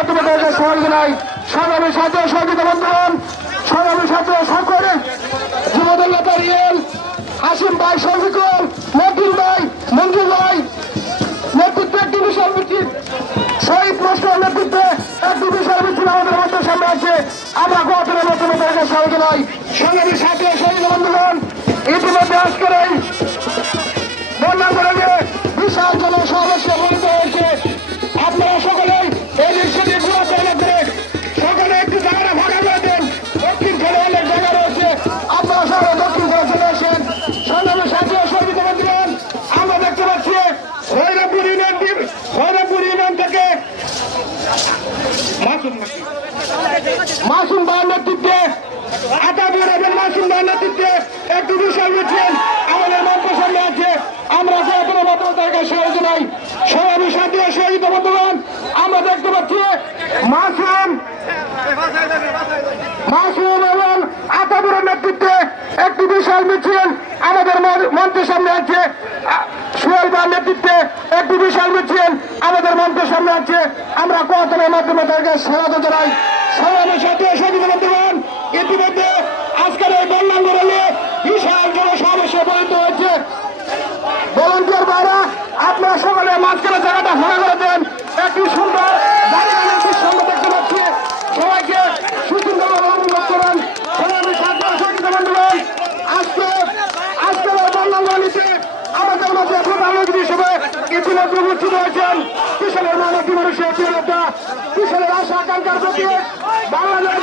মাধ্যমে তাদেরকে সবাই জানাই। সংগ্রামী ছাত্র সহযোগিতা বন্ধুগণ, সংগ্রামী ছাত্র সকলে যুবদল নেতা রিয়েল, হাসিম ভাই, শফিকুল, নকিল ভাই, মঞ্জুর ভাই নেতৃত্বে একটি বিশাল মিছিল, শহীদ নষ্ট নেতৃত্বে একটি বিশাল মিছিল আমাদের মধ্যে সামনে আছে। আমরা গঠনের মাধ্যমে তাদেরকে সবাই জানাই। সংগ্রামী ছাত্র সহযোগিতা বন্ধুগণ, ইতিমধ্যে আজকের এই বন্যাঙ্গনে বিশাল জনসমাবেশে পরিণত হয়েছে। আপনারা সকলেই এই দৃশ্যটি পুরো তৈরি করে সকলে একটি জায়গাটা ফাঁকা করে দেন। দক্ষিণ খেলে অনেক জায়গা রয়েছে, আপনারা সকলে দক্ষিণ খেলে চলে আসেন। সংগ্রামী ছাত্র সহযোগিতা বন্ধুগণ, আমরা দেখতে পাচ্ছি ভৈরবপুর ইউনিয়ন থেকে মাসুম ভাইয়ের নেতৃত্বে, আতাবুর এবং মাসুম ভাইয়ের নেতৃত্বে একটি বিশাল মিছিল আমাদের মঞ্চের সামনে আছে। আমরা কোনো মাধ্যমে তাদেরকে সহযোগ নাই। সংগ্রামী ছাত্র সহযোগিতা বন্ধুগণ, আমরা দেখতে পাচ্ছি মাসুম এবং আতাবুরের নেতৃত্বে একটি বিশাল মিছিল আমাদের মঞ্চের সামনে আছে। সোহেল ভাইয়ের নেতৃত্বে একটি বিশাল মিছিল আমাদের মঞ্চের সামনে আছে। আমরা কতনের মাধ্যমে তাদেরকে স্বাগত জানাই। সংগ্রামী ছাত্র সহযোগিতা বন্ধুগণ, ইতিমধ্যে আজকের এই বন্যাঙ্গনে বিশাল জনসমাবেশে পরিণত হয়েছে। ভলান্টিয়ার ভাইরা আপনারা সকলে মাঝখানে জায়গাটা ফাঁকা করে দেন। একটি সুন্দর সামনে দেখতে পাচ্ছি, সবাইকে সুন্দরভাবে অনুভব করেন। সংগ্রামী ছাত্র সহযোগিতা বন্ধুগণ, আজকের এই বন্যাঙ্গনীতে আমাদের মধ্যে প্রধান অতিথি হিসেবে ইতিমধ্যে উপস্থিত হয়েছেন কিশোরের মানব মানুষের প্রিয় নেতা, কিশোরের আশা আকাঙ্ক্ষার প্রতি বাংলাদেশ